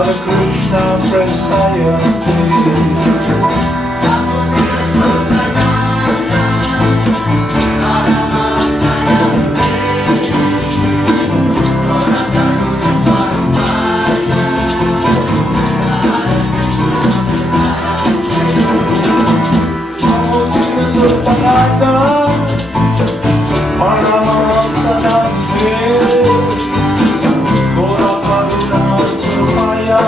Radha Krishna Prestaya Namo Siddhaswarupananda Paramahamsa Siddhaswarupananda Paramahamsa Gora Karuna Surupaya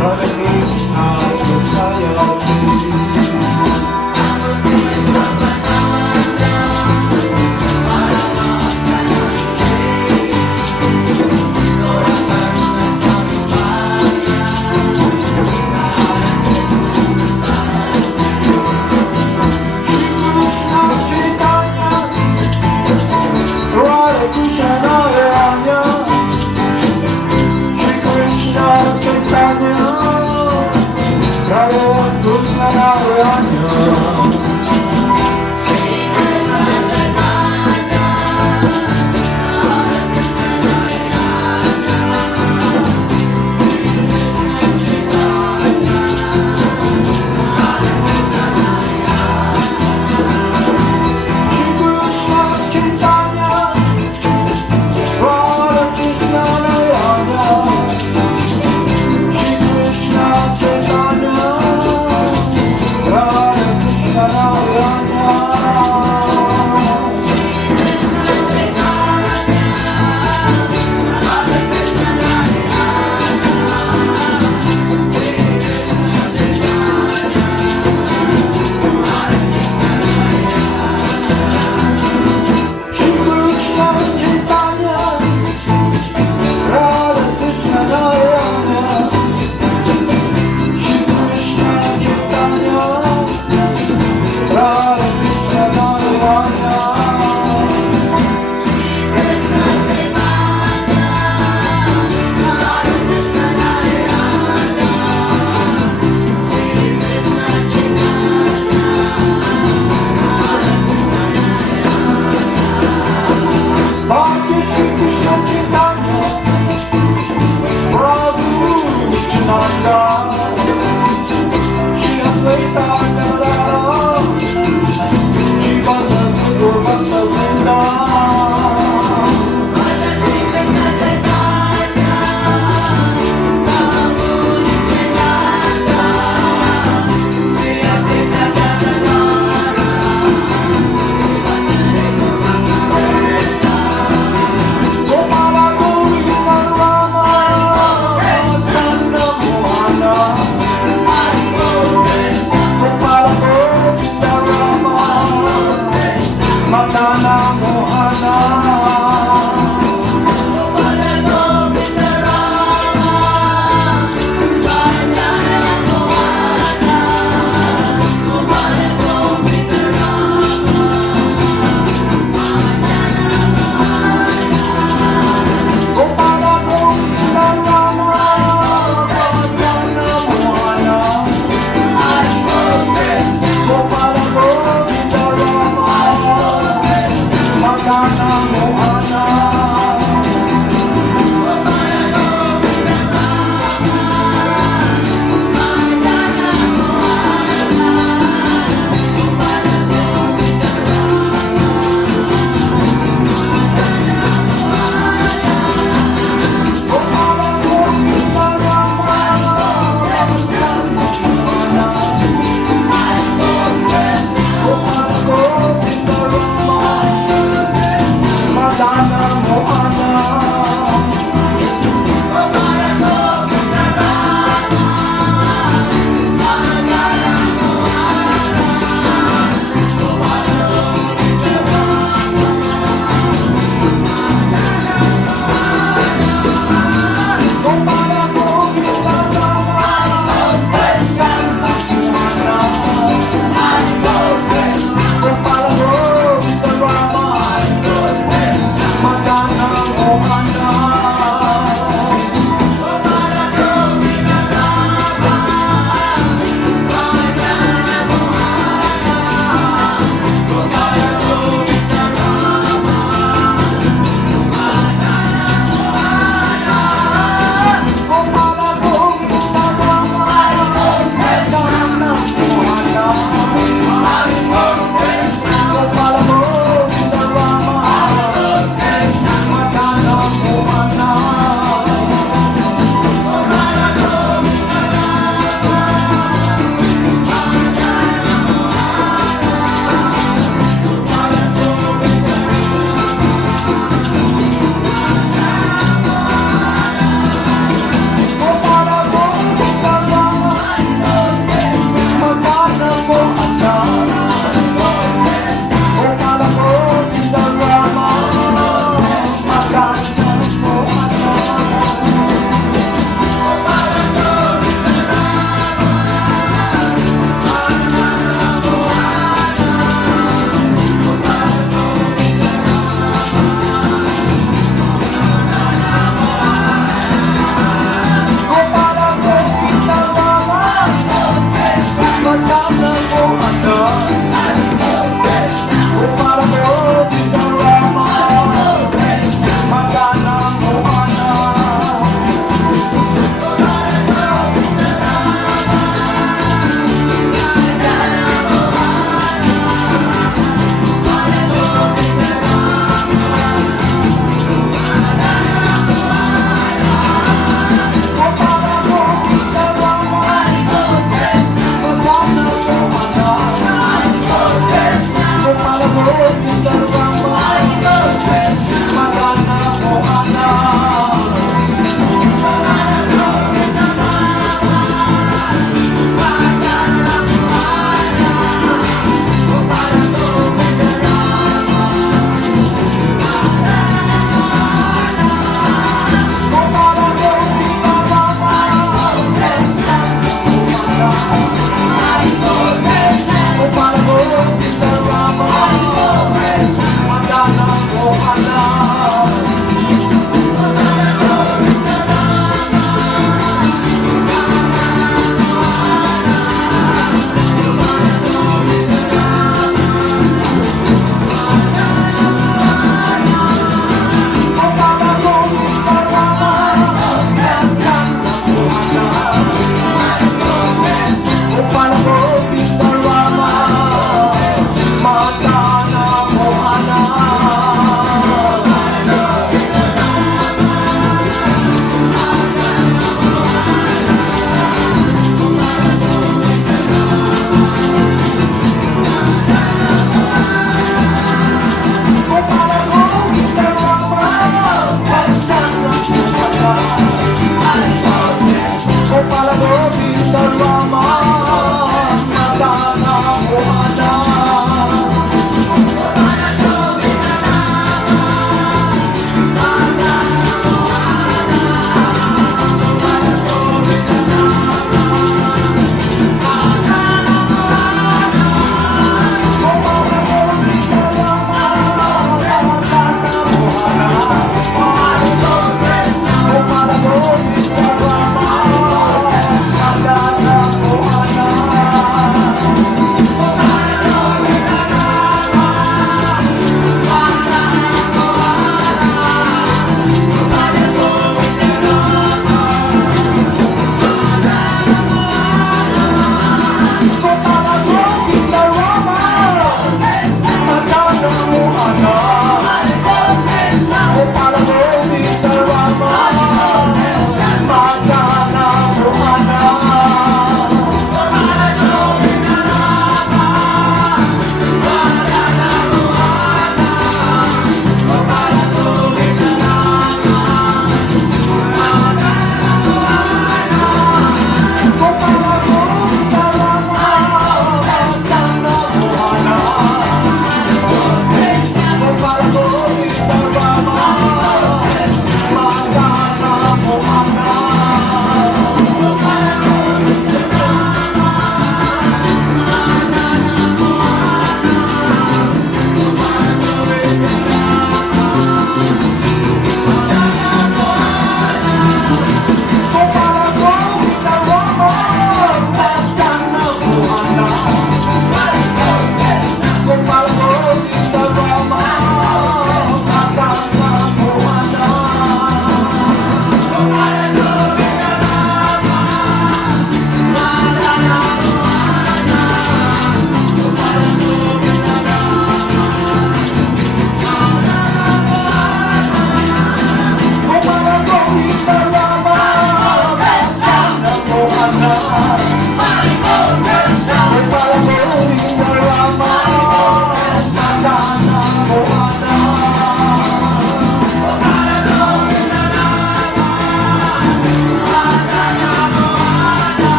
Radha Krishna Prestaya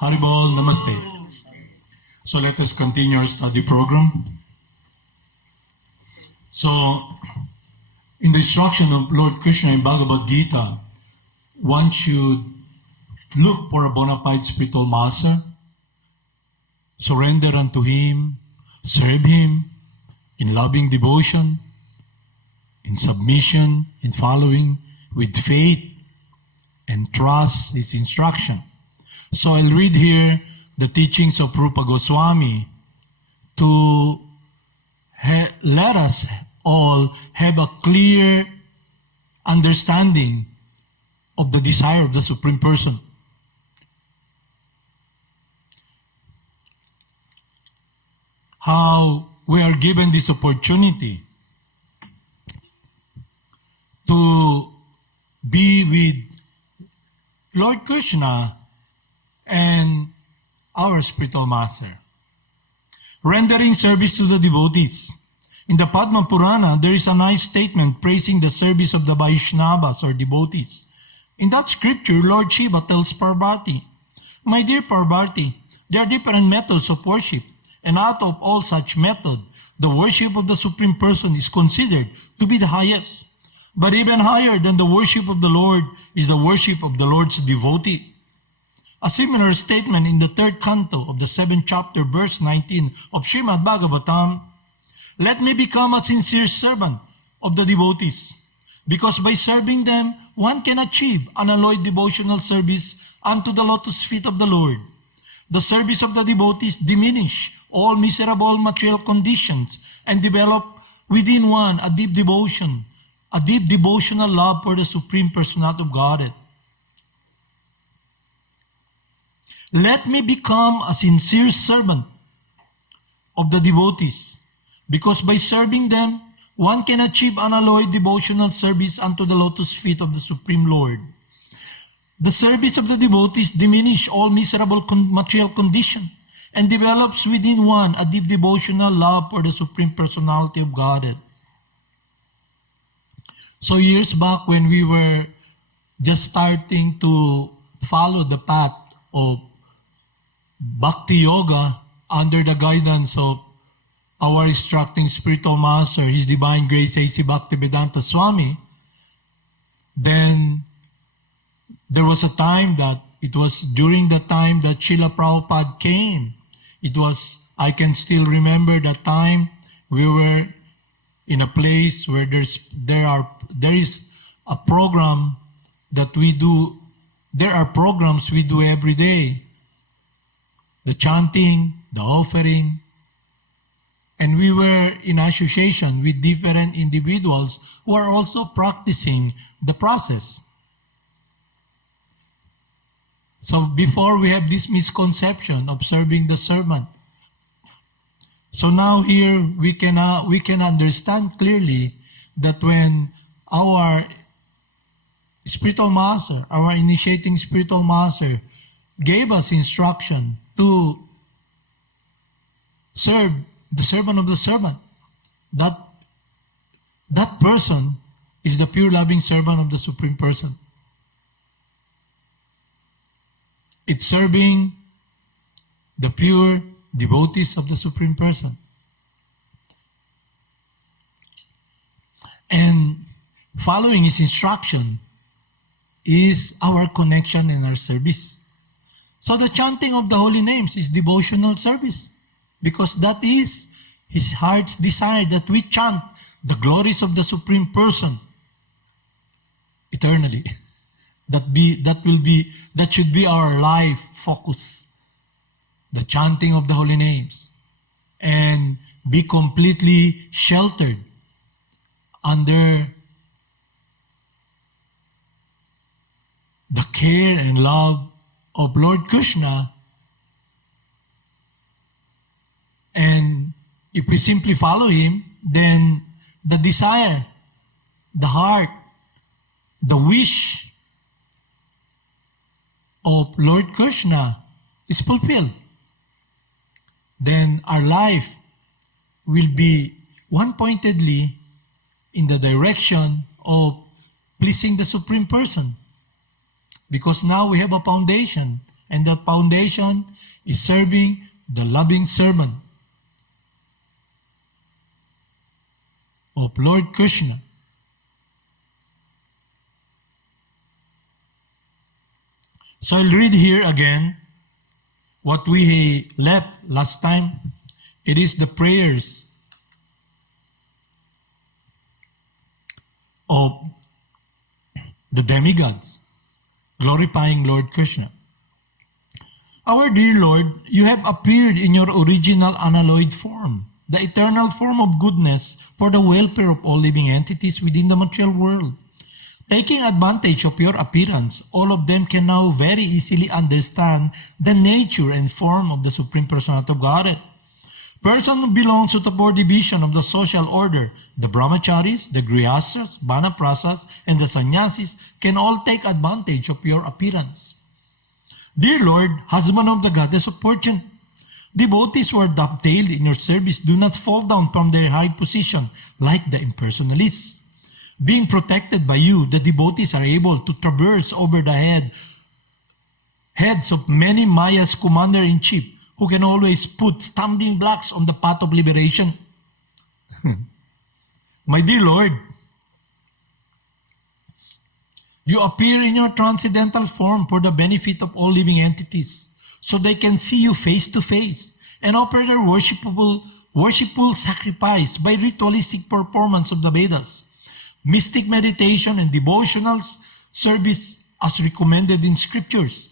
Haribol, Namaste. So let us continue our study program. So, in the instruction of Lord Krishna in Bhagavad Gita, one should look for a bona fide spiritual master, surrender unto him, serve him in loving devotion, in submission, in following with faith and trust his instruction. So I'll read here the teachings of Rupa Goswami to let us all have a clear understanding of the desire of the Supreme Person. How we are given this opportunity to be with Lord Krishna and our spiritual master, rendering service to the devotees. In the Padma Purana, there is a nice statement praising the service of the Vaishnavas or devotees. In that scripture, Lord Shiva tells Parvati, "My dear Parvati, there are different methods of worship, and out of all such methods, the worship of the Supreme Person is considered to be the highest. But even higher than the worship of the Lord is the worship of the Lord's devotee." A similar statement in the third canto of the 7th chapter, verse 19 of Srimad Bhagavatam, "Let me become a sincere servant of the devotees, because by serving them, one can achieve unalloyed devotional service unto the lotus feet of the Lord. The service of the devotees diminish all miserable material conditions and develop within one a deep devotion, a deep devotional love for the Supreme Personality of Godhead. Let me become a sincere servant of the devotees, because by serving them, one can achieve unalloyed devotional service unto the lotus feet of the Supreme Lord. The service of the devotees diminish all miserable material condition and develops within one a deep devotional love for the Supreme Personality of Godhead." So years back when we were just starting to follow the path of Bhakti Yoga under the guidance of our instructing spiritual master, His Divine Grace A.C. Bhaktivedanta Swami, then there was a time that it was during the time that Srila Prabhupada came. I can still remember that time we were in a place where there is a program that we do. There are programs we do every day. The chanting, the offering, and we were in association with different individuals who are also practicing the process. So before we have this misconception of serving the servant. So now here we can understand clearly that when our spiritual master, our initiating spiritual master, gave us instruction to serve the servant of the servant, that person is the pure loving servant of the Supreme Person. It's serving the pure devotees of the Supreme Person. And following his instruction is our connection and our service. So the chanting of the holy names is devotional service, because that is his heart's desire, that we chant the glories of the Supreme Person eternally. That should be our life focus. The chanting of the holy names, and be completely sheltered under the care and love of Lord Krishna. And if we simply follow him, then the desire, the heart, the wish of Lord Krishna is fulfilled. Then our life will be one-pointedly in the direction of pleasing the Supreme Person. Because now we have a foundation And that foundation is serving the loving servant of Lord Krishna. So I'll read here again what we left last time. It is the prayers of the demigods, glorifying Lord Krishna. Our dear Lord, you have appeared in your original unalloyed form, the eternal form of goodness for the welfare of all living entities within the material world. Taking advantage of your appearance, all of them can now very easily understand the nature and form of the Supreme Personality of Godhead. Person who belongs to the four division of the social order, the brahmacharis, the grihasthas, vanaprasthas, and the sannyasis can all take advantage of your appearance. Dear Lord, husband of the goddess of fortune, devotees who are dovetailed in your service do not fall down from their high position like the impersonalists. Being protected by you, the devotees are able to traverse over the heads of many Maya's commander-in-chief who can always put stumbling blocks on the path of liberation. My dear Lord, you appear in your transcendental form for the benefit of all living entities, so they can see you face to face and offer their worshipful sacrifice by ritualistic performance of the Vedas, mystic meditation, and devotional service as recommended in scriptures.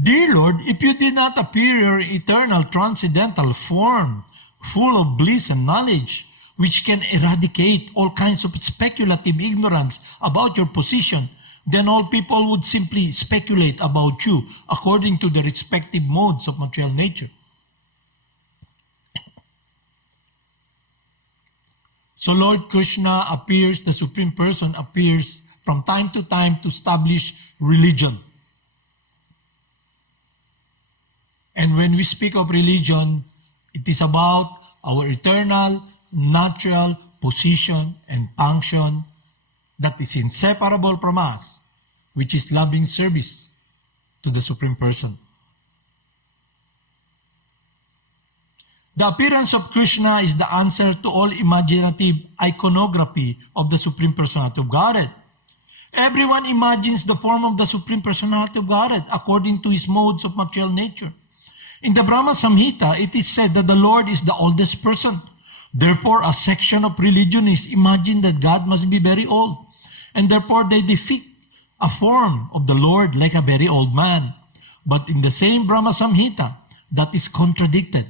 Dear Lord, if you did not appear your eternal transcendental form, full of bliss and knowledge, which can eradicate all kinds of speculative ignorance about your position, then all people would simply speculate about you according to the respective modes of material nature. So Lord Krishna appears, the Supreme Person appears from time to time to establish religion. And when we speak of religion, it is about our eternal, natural position and function that is inseparable from us, which is loving service to the Supreme Person. The appearance of Krishna is the answer to all imaginative iconography of the Supreme Personality of Godhead. Everyone imagines the form of the Supreme Personality of Godhead according to his modes of material nature. In the Brahma Samhita, it is said that the Lord is the oldest person. Therefore, a section of religionists imagine that God must be very old, and therefore they depict a form of the Lord like a very old man. But in the same Brahma Samhita, that is contradicted.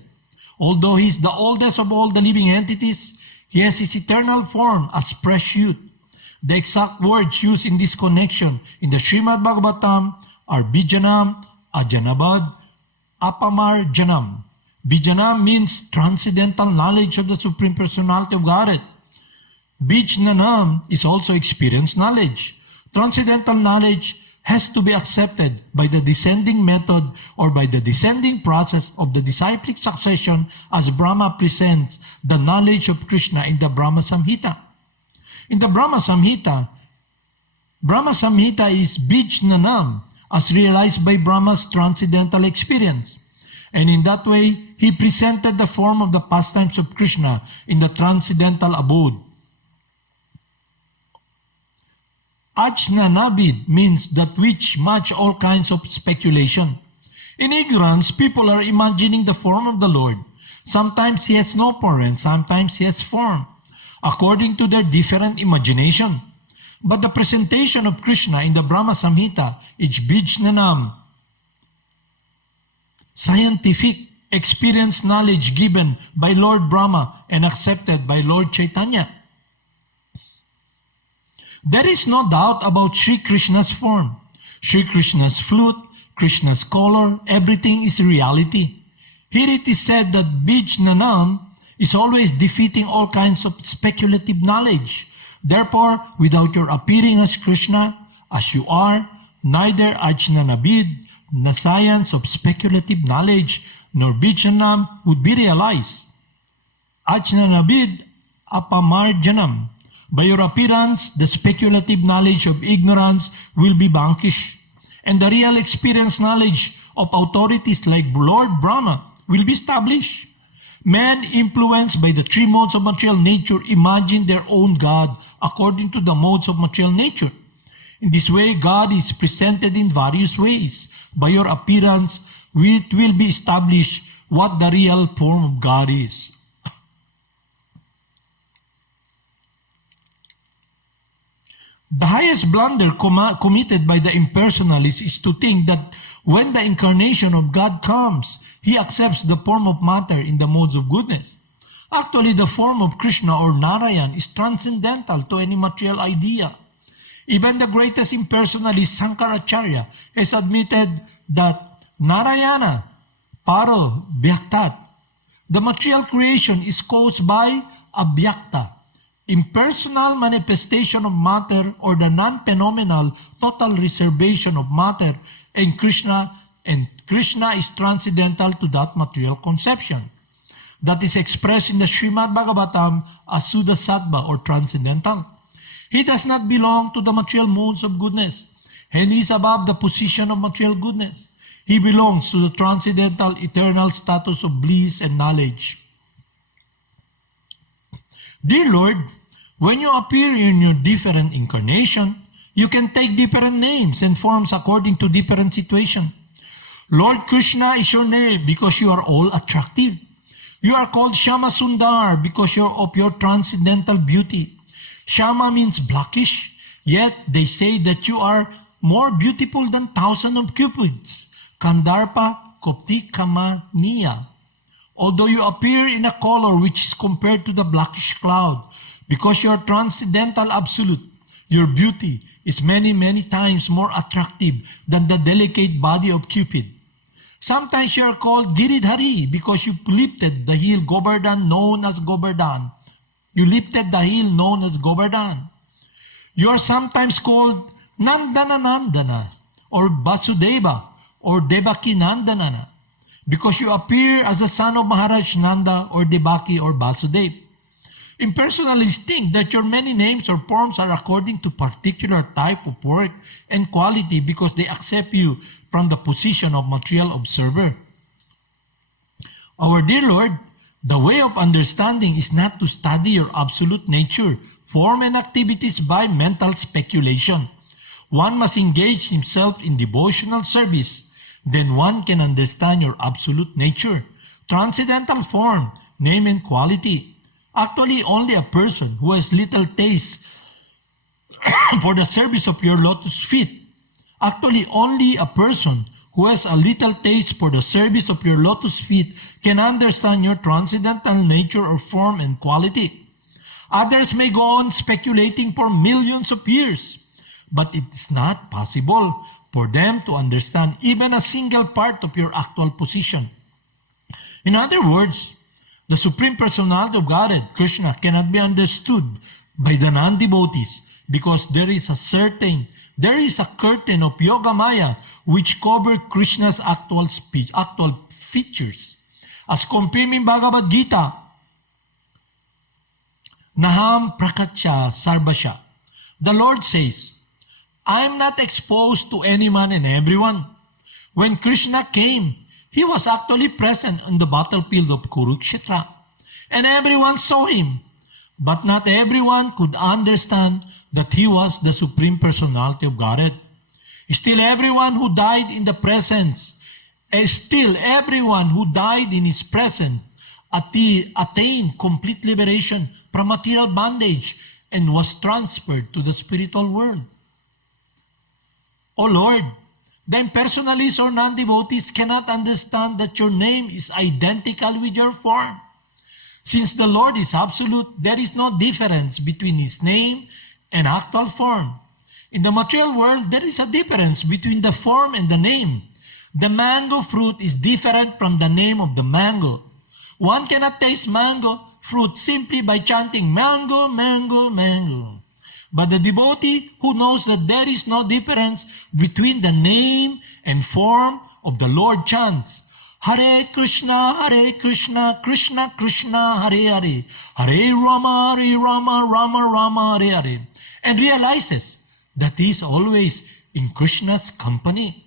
Although he is the oldest of all the living entities, he has his eternal form as fresh youth. The exact words used in this connection in the Srimad Bhagavatam are Bijanam, Ajanabad, Apamar Janam. Bijanam means transcendental knowledge of the Supreme Personality of Godhead. Bijnanam is also experienced knowledge. Transcendental knowledge has to be accepted by the descending method or by the descending process of the disciplic succession as Brahma presents the knowledge of Krishna in the Brahma Samhita. In the Brahma Samhita is Bijnanam as realized by Brahma's transcendental experience. And in that way, he presented the form of the pastimes of Krishna in the transcendental abode. Ajnanavid means that which match all kinds of speculation. In ignorance, people are imagining the form of the Lord. Sometimes he has no form and sometimes he has form, according to their different imagination. But the presentation of Krishna in the Brahma Samhita is Bijnanam, scientific, experienced knowledge given by Lord Brahma and accepted by Lord Chaitanya. There is no doubt about Sri Krishna's form. Sri Krishna's flute, Krishna's color, everything is reality. Here it is said that Bijnanam is always defeating all kinds of speculative knowledge. Therefore, without your appearing as Krishna, as you are, neither Ajnanabid, the science of speculative knowledge, nor Bijnanam would be realized. Ajnanabid apamarjanam. By your appearance, the speculative knowledge of ignorance will be vanquished, and the real experience knowledge of authorities like Lord Brahma will be established. Men influenced by the three modes of material nature imagine their own God according to the modes of material nature. In this way, God is presented in various ways. By your appearance, it will be established what the real form of God is. The highest blunder committed by the impersonalists is to think that when the incarnation of God comes, He accepts the form of matter in the modes of goodness. Actually, the form of Krishna or Narayan is transcendental to any material idea. Even the greatest impersonalist, Sankaracharya, has admitted that Narayana, Paro, Vyaktat, the material creation is caused by Avyakta, impersonal manifestation of matter or the non-phenomenal total reservation of matter, and Krishna is transcendental to that material conception. That is expressed in the Srimad Bhagavatam as Siddhasattva or transcendental. He does not belong to the material modes of goodness, and he is above the position of material goodness. He belongs to the transcendental eternal status of bliss and knowledge. Dear Lord, when you appear in your different incarnation, you can take different names and forms according to different situation. Lord Krishna is your name because you are all attractive. You are called Shama Sundar because you are of your transcendental beauty. Shama means blackish, yet they say that you are more beautiful than thousands of cupids. Kandarpa Koptikama Niya. Although you appear in a color which is compared to the blackish cloud, because you are transcendental absolute, your beauty is many, many times more attractive than the delicate body of Cupid. Sometimes you are called Giridhari because you lifted the hill Govardhan known as Govardhan. You lifted the hill known as Govardhan. You are sometimes called Nandana Nandana or Vasudeva or Devaki Nandanana because you appear as a son of Maharaj Nanda or Devaki or Vasudev. Impersonalists think that your many names or forms are according to particular type of work and quality because they accept you from the position of material observer. Our dear Lord, the way of understanding is not to study your absolute nature, form and activities by mental speculation. One must engage himself in devotional service. Then one can understand your absolute nature, transcendental form, name and quality. Actually, only a person who has little taste for the service of your lotus feet. Actually, only a person who has a little taste for the service of your lotus feet can understand your transcendental nature or form and quality. Others may go on speculating for millions of years, but it is not possible for them to understand even a single part of your actual position. In other words, the Supreme Personality of Godhead, Krishna, cannot be understood by the non-devotees because there is a curtain of Yoga Maya which covers Krishna's actual features. As confirmed in Bhagavad Gita, Naham Prakatya Sarvasha. The Lord says, I am not exposed to any man and everyone. When Krishna came, he was actually present on the battlefield of Kurukshetra, and everyone saw him. But not everyone could understand that he was the Supreme Personality of Godhead. Still everyone who died in his presence attained complete liberation from material bondage and was transferred to the spiritual world. O Lord, the impersonalists or non-devotees cannot understand that your name is identical with your form. Since the Lord is absolute, there is no difference between his name and actual form. In the material world, there is a difference between the form and the name. The mango fruit is different from the name of the mango. One cannot taste mango fruit simply by chanting mango, mango, mango. But the devotee who knows that there is no difference between the name and form of the Lord chants, Hare Krishna, Krishna Krishna, Hare Hare, Hare Rama, Rama, Rama, Hare Hare, and realizes that he is always in Krishna's company.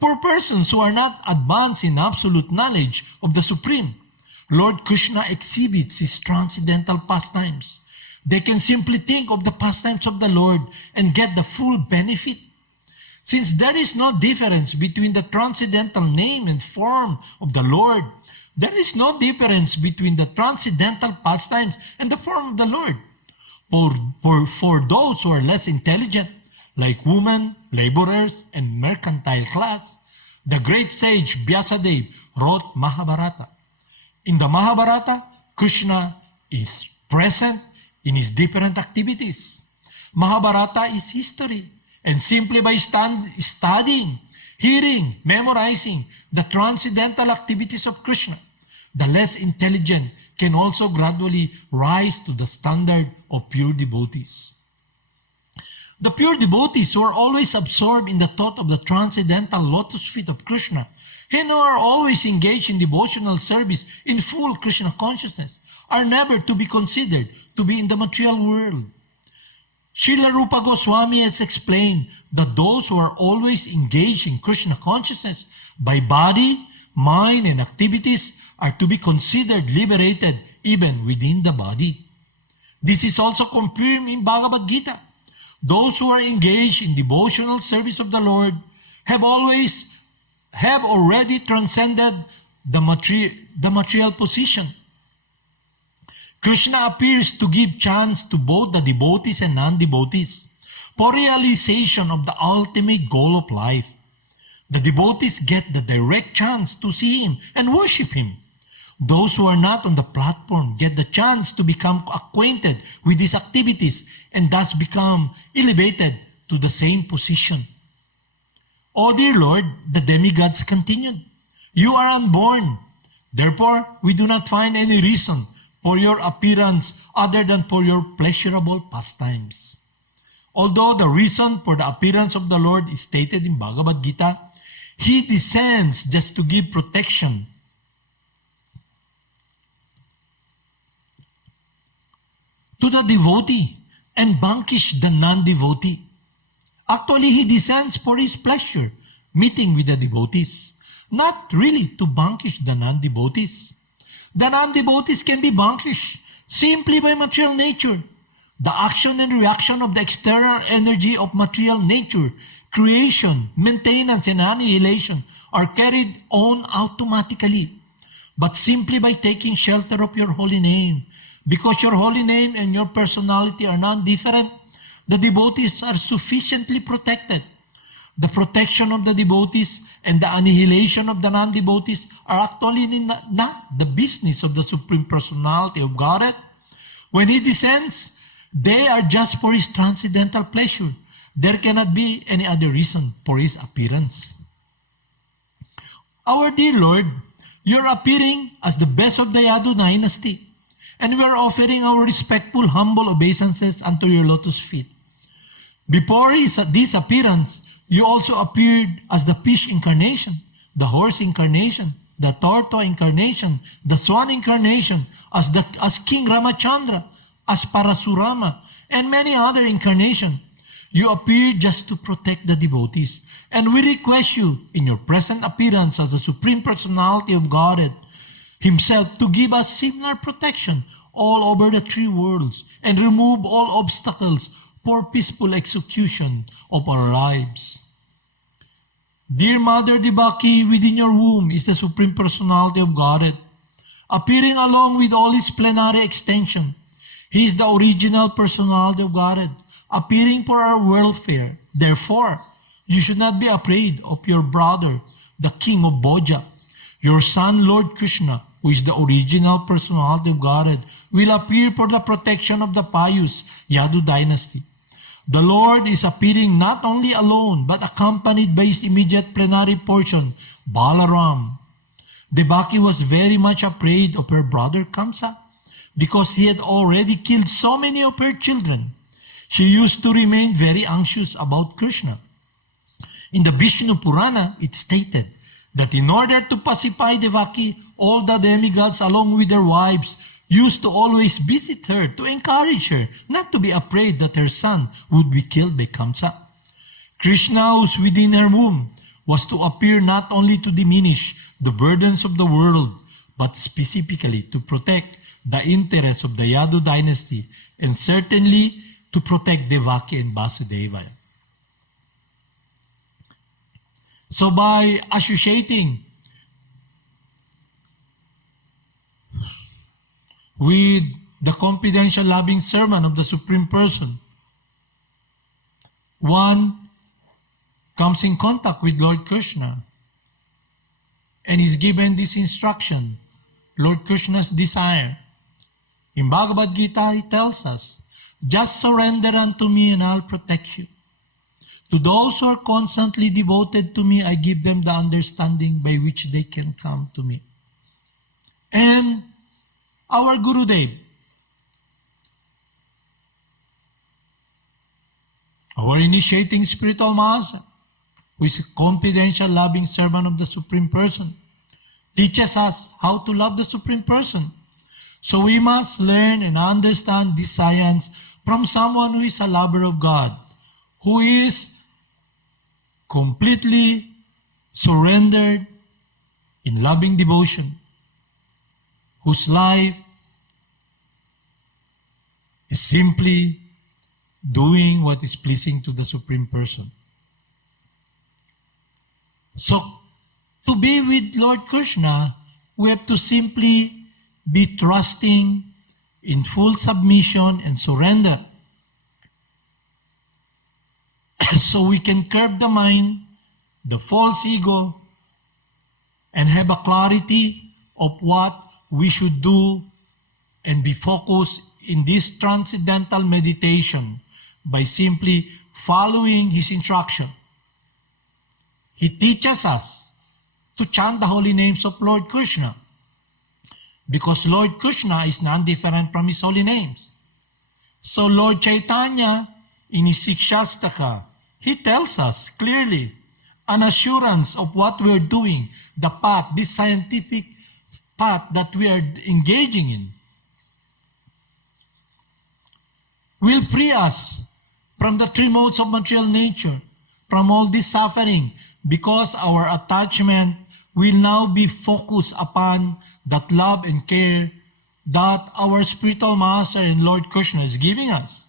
For persons who are not advanced in absolute knowledge of the Supreme, Lord Krishna exhibits his transcendental pastimes. They can simply think of the pastimes of the Lord and get the full benefit. Since there is no difference between the transcendental name and form of the Lord, there is no difference between the transcendental pastimes and the form of the Lord. For those who are less intelligent, like women, laborers, and mercantile class, the great sage Vyasadeva wrote Mahabharata. In the Mahabharata, Krishna is present in his different activities. Mahabharata is history, and simply by studying, hearing, memorizing the transcendental activities of Krishna, the less intelligent can also gradually rise to the standard of pure devotees. The pure devotees who are always absorbed in the thought of the transcendental lotus feet of Krishna and who are always engaged in devotional service in full Krishna consciousness are never to be considered to be in the material world. Srila Rupa Goswami has explained that those who are always engaged in Krishna consciousness by body, mind, and activities are to be considered liberated even within the body. This is also confirmed in Bhagavad Gita. Those who are engaged in devotional service of the Lord have already transcended the material position. Krishna appears to give chance to both the devotees and non-devotees for realization of the ultimate goal of life. The devotees get the direct chance to see him and worship him. Those who are not on the platform get the chance to become acquainted with his activities and thus become elevated to the same position. O dear Lord, the demigods continued, you are unborn. Therefore, we do not find any reason for your appearance other than for your pleasurable pastimes. Although the reason for the appearance of the Lord is stated in Bhagavad Gita, he descends just to give protection to the devotee and vanquish the non-devotee. Actually, he descends for his pleasure, meeting with the devotees, not really to vanquish the non-devotees. The non-devotees can be vanquished simply by material nature. The action and reaction of the external energy of material nature, creation, maintenance, and annihilation are carried on automatically, but simply by taking shelter of your holy name. Because your holy name and your personality are non-different, the devotees are sufficiently protected. The protection of the devotees and the annihilation of the non-devotees are actually not the business of the Supreme Personality of Godhead. When he descends, they are just for his transcendental pleasure. There cannot be any other reason for his appearance. Our dear Lord, you are appearing as the best of the Yadu dynasty, and we are offering our respectful, humble obeisances unto your lotus feet. Before this appearance, you also appeared as the fish incarnation, the horse incarnation, the tortoise incarnation, the swan incarnation, as King Ramachandra, as Parasurama, and many other incarnations. You appear just to protect the devotees, and we request you, in your present appearance as the Supreme Personality of Godhead himself, to give us similar protection all over the three worlds and remove all obstacles for peaceful execution of our lives. Dear Mother Devaki, within your womb is the Supreme Personality of Godhead, appearing along with all his plenary extension. He is the original Personality of Godhead, appearing for our welfare. Therefore, you should not be afraid of your brother, the King of Boja. Your son, Lord Krishna, who is the original Personality of Godhead, will appear for the protection of the pious Yadu dynasty. The Lord is appearing not only alone, but accompanied by his immediate plenary portion, Balaram. Devaki was very much afraid of her brother Kamsa, because he had already killed so many of her children. She used to remain very anxious about Krishna. In the Vishnu Purana, it stated that in order to pacify Devaki, all the demigods along with their wives used to always visit her to encourage her not to be afraid that her son would be killed by Kamsa. Krishna, who's within her womb, was to appear not only to diminish the burdens of the world, but specifically to protect the interests of the Yadu dynasty and certainly to protect Devaki and Vasudeva. So by associating with the confidential loving servant of the Supreme Person, one comes in contact with Lord Krishna and is given this instruction, Lord Krishna's desire. In Bhagavad Gita, he tells us, just surrender unto me and I'll protect you. To those who are constantly devoted to me, I give them the understanding by which they can come to me. And our Gurudev, our initiating spiritual master, who is a confidential loving servant of the Supreme Person, teaches us how to love the Supreme Person. So we must learn and understand this science from someone who is a lover of God, who is completely surrendered in loving devotion, whose life is simply doing what is pleasing to the Supreme Person. So, to be with Lord Krishna, we have to simply be trusting in full submission and surrender. So we can curb the mind, the false ego, and have a clarity of what we should do and be focused in this transcendental meditation by simply following his instruction. He teaches us to chant the holy names of Lord Krishna because Lord Krishna is non-different from his holy names. So Lord Chaitanya, in his Sikshastaka, he tells us clearly an assurance of what we are doing, the path, this scientific path that we are engaging in, will free us from the three modes of material nature, from all this suffering, because our attachment will now be focused upon that love and care that our spiritual master and Lord Krishna is giving us.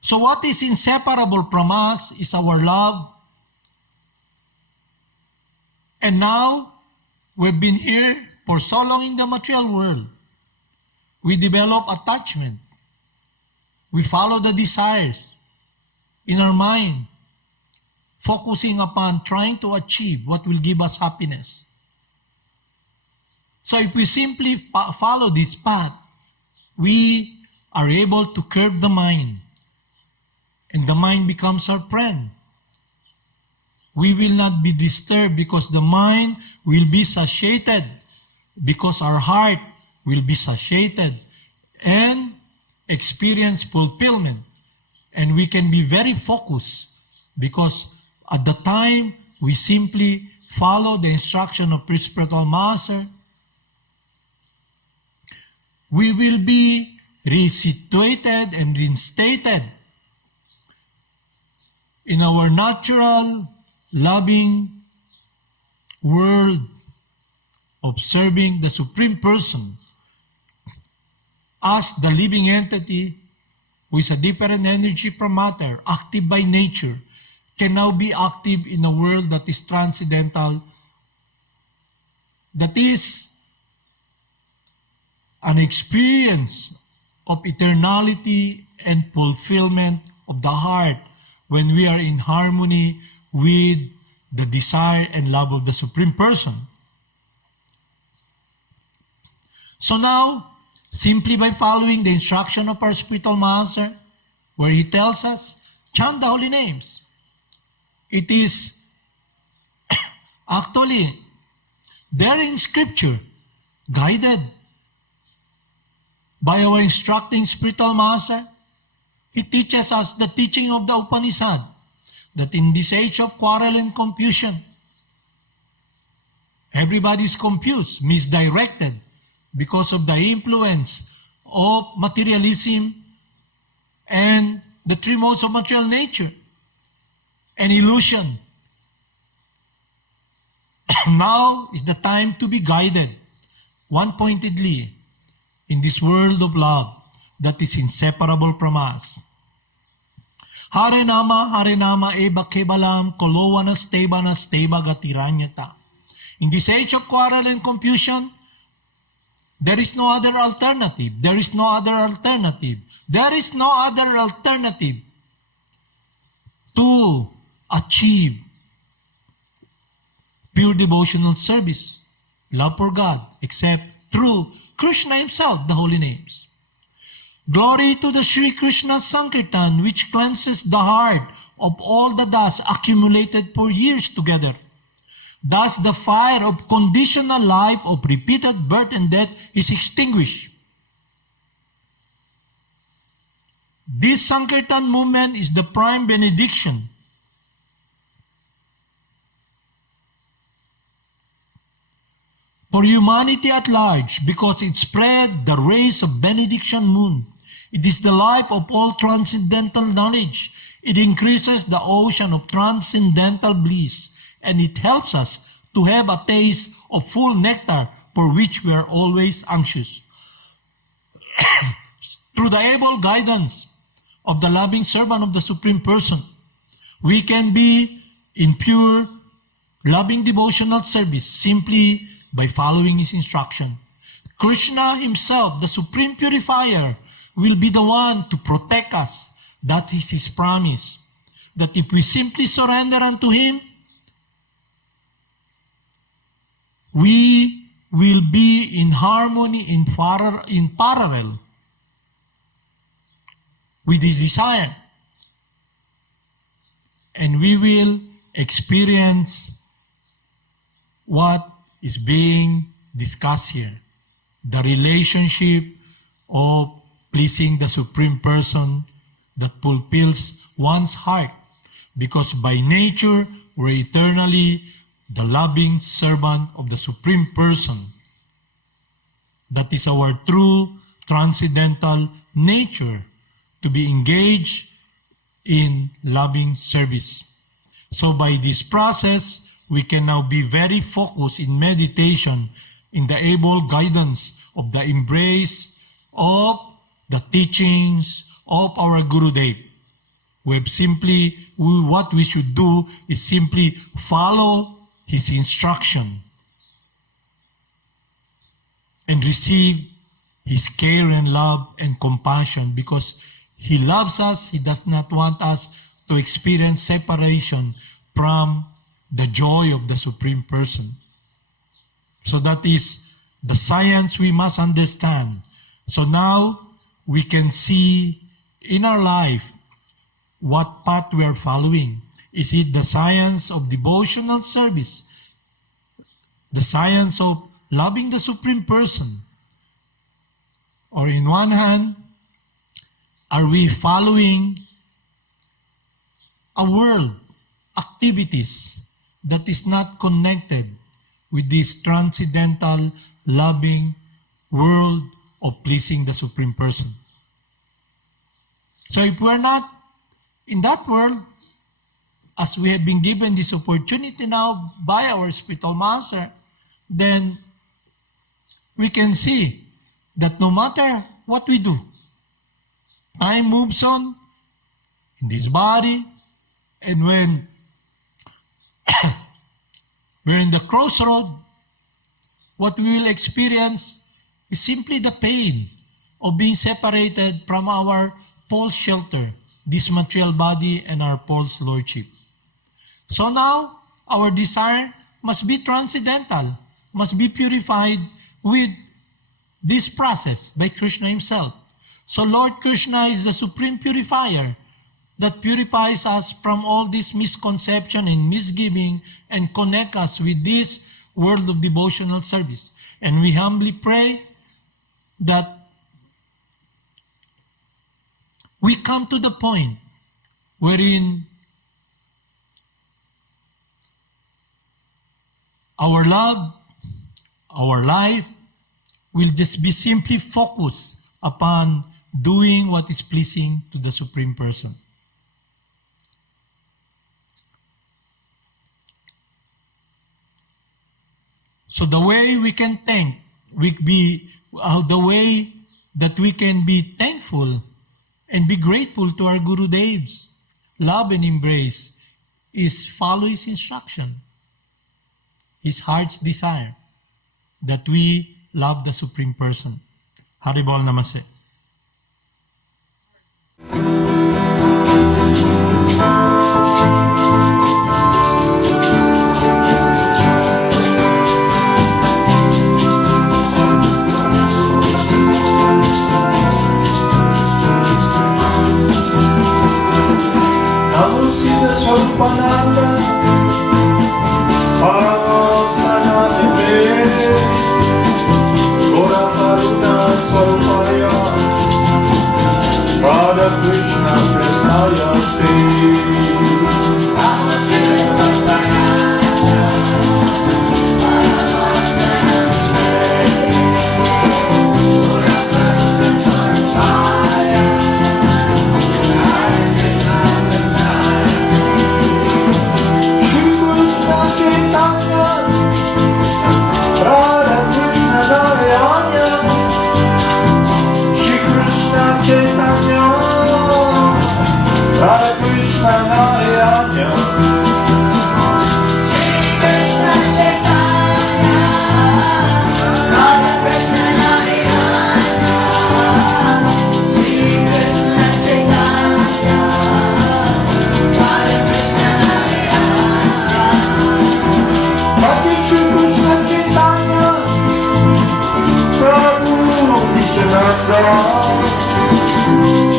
So what is inseparable from us is our love. And now, we've been here for so long in the material world. We develop attachment. We follow the desires in our mind, focusing upon trying to achieve what will give us happiness. So if we simply follow this path, we are able to curb the mind, and the mind becomes our friend. We will not be disturbed because the mind will be satiated, because our heart will be satiated and experience fulfillment. And we can be very focused because at the time we simply follow the instruction of the spiritual master, we will be resituated and reinstated in our natural, loving world, observing the Supreme Person as the living entity who is a different energy from matter, active by nature, can now be active in a world that is transcendental, that is an experience of eternality and fulfillment of the heart when we are in harmony with the desire and love of the Supreme Person. So now, simply by following the instruction of our spiritual master, where he tells us, chant the holy names. It is actually there in scripture, guided by our instructing spiritual master. He teaches us the teaching of the Upanishad, that in this age of quarrel and confusion, everybody is confused, misdirected, because of the influence of materialism and the three modes of material nature and illusion. Now is the time to be guided one-pointedly in this world of love that is inseparable from us. Hare Nama eba kebalam kolowanas tebanas teba gatiranyata. In this age of quarrel and confusion, there is no other alternative. There is no other alternative. There is no other alternative to achieve pure devotional service, love for God, except through Krishna himself, the holy names. Glory to the Sri Krishna Sankirtan, which cleanses the heart of all the dust accumulated for years together. Thus the fire of conditional life of repeated birth and death is extinguished. This Sankirtan movement is the prime benediction for humanity at large, because it spread the rays of benediction moon. It is the life of all transcendental knowledge. It increases the ocean of transcendental bliss, and it helps us to have a taste of full nectar for which we are always anxious. Through the able guidance of the loving servant of the Supreme Person, we can be in pure, loving devotional service simply by following his instruction. Krishna himself, the Supreme Purifier, will be the one to protect us. That is his promise, that if we simply surrender unto him, we will be in harmony, in parallel with his desire. And we will experience what is being discussed here. The relationship of pleasing the Supreme Person that fulfills one's heart. Because by nature, we're eternally the loving servant of the Supreme Person. That is our true transcendental nature, to be engaged in loving service. So by this process, we can now be very focused in meditation, in the able guidance of the embrace of the teachings of our Gurudev. What we should do is simply follow his instruction and receive his care and love and compassion, because he loves us. He does not want us to experience separation from the joy of the Supreme Person. So that is the science we must understand. So now we can see in our life what path we are following. Is it the science of devotional service? The science of loving the Supreme Person? Or in one hand, are we following a world activities that is not connected with this transcendental, loving world of pleasing the Supreme Person? So if we're not in that world, as we have been given this opportunity now by our spiritual master, then we can see that no matter what we do, time moves on in this body, and when we're in the crossroad, what we will experience is simply the pain of being separated from our false shelter, this material body and our false lordship. So now, our desire must be transcendental, must be purified with this process by Krishna himself. So Lord Krishna is the supreme purifier that purifies us from all this misconception and misgiving and connect us with this world of devotional service. And we humbly pray that we come to the point wherein our love, our life will just be simply focused upon doing what is pleasing to the Supreme Person. So the way we can thank, the way that we can be thankful and be grateful to our Guru Devs, love and embrace, is follow his instruction, his heart's desire, that we love the Supreme Person. Haribol Namaste. Namo Siddhaswarupananda, Paramahamsa Name, Gora Karuna Swarupaya, Radha Krishna Krsnaya Te. Namo Siddhaswarupananda, Paramahamsa Name, Gora Karuna Swarupaya, Radha Krishna Chaitanya, Radha Krishna Narayana, Shri Krishna Chaitanya, Radha Krishna Narayana, Shri Krishna Chaitanya, Radha Krishna Narayana, Shri Krishna Chaitanya, Radha Krishna Narayana. Bhakti Shri Krishna Chaitanya, Prabhu Nityananda,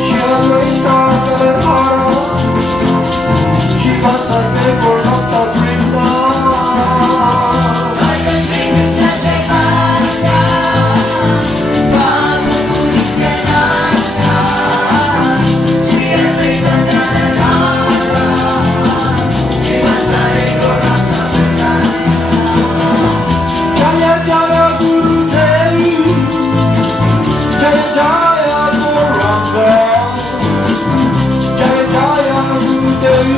Shri Advaita Gadadhara, Shri Vasudeva Gaurabhakta Vrinda. Bhakti Shri Krishna Chaitanya, Prabhu Nityananda, Shri Advaita Gadadhara, Shri Vasudeva Gaurabhakta Vrinda. Jaya Jaya Guru Dev, Jaya Jaya Gauranga, Jaya Jaya Guru Dev,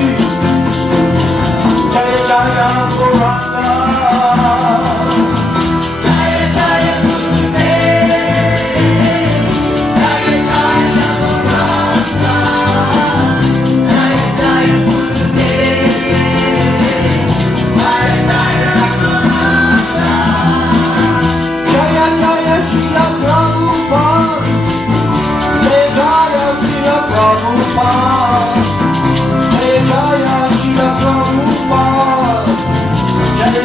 Jaya Jaya Gauranga, Jaya Jaya Guru Dev, Jaya Jaya Gauranga, Jaya Jaya Guru Dev, Jaya Jaya Gauranga. Jaya Jaya Srila Prabhupada, Jaya Jaya Srila Prabhupada, Jaya Jaya Srila Prabhupada, Jaya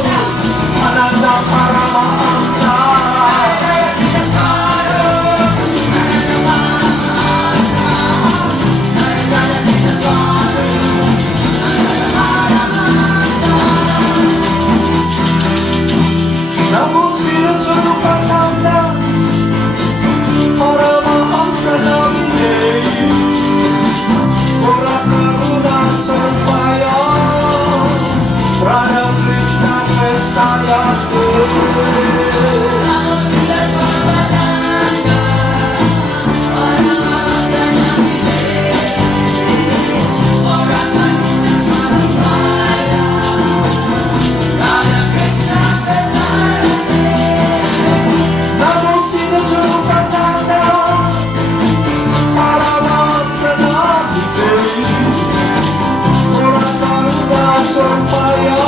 Siddhaswarupananda Paramahamsa. Namo Siddhaswarupananda Paramahamsa Namine Pura Karuna Sarvaya Radha Krishna Krsna Namo Siddhaswarupananda Paramahamsa Namine Pura Karuna Sarvaya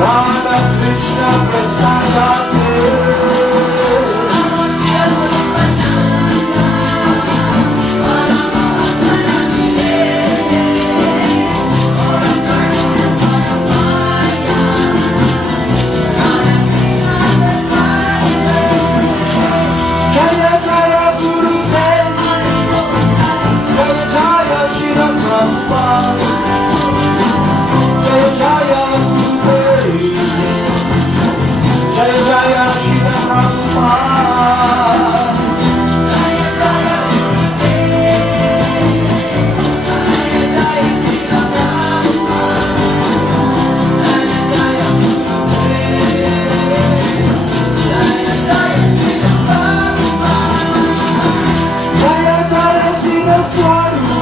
Radha Krishna Prasayate. Jaya Jaya Gurudev, Jaya Jaya Shri Prabhupada, Jaya Jaya Gurudev, Jaya Jaya Shri Prabhupada. Jaya Jaya Siddhaswarupananda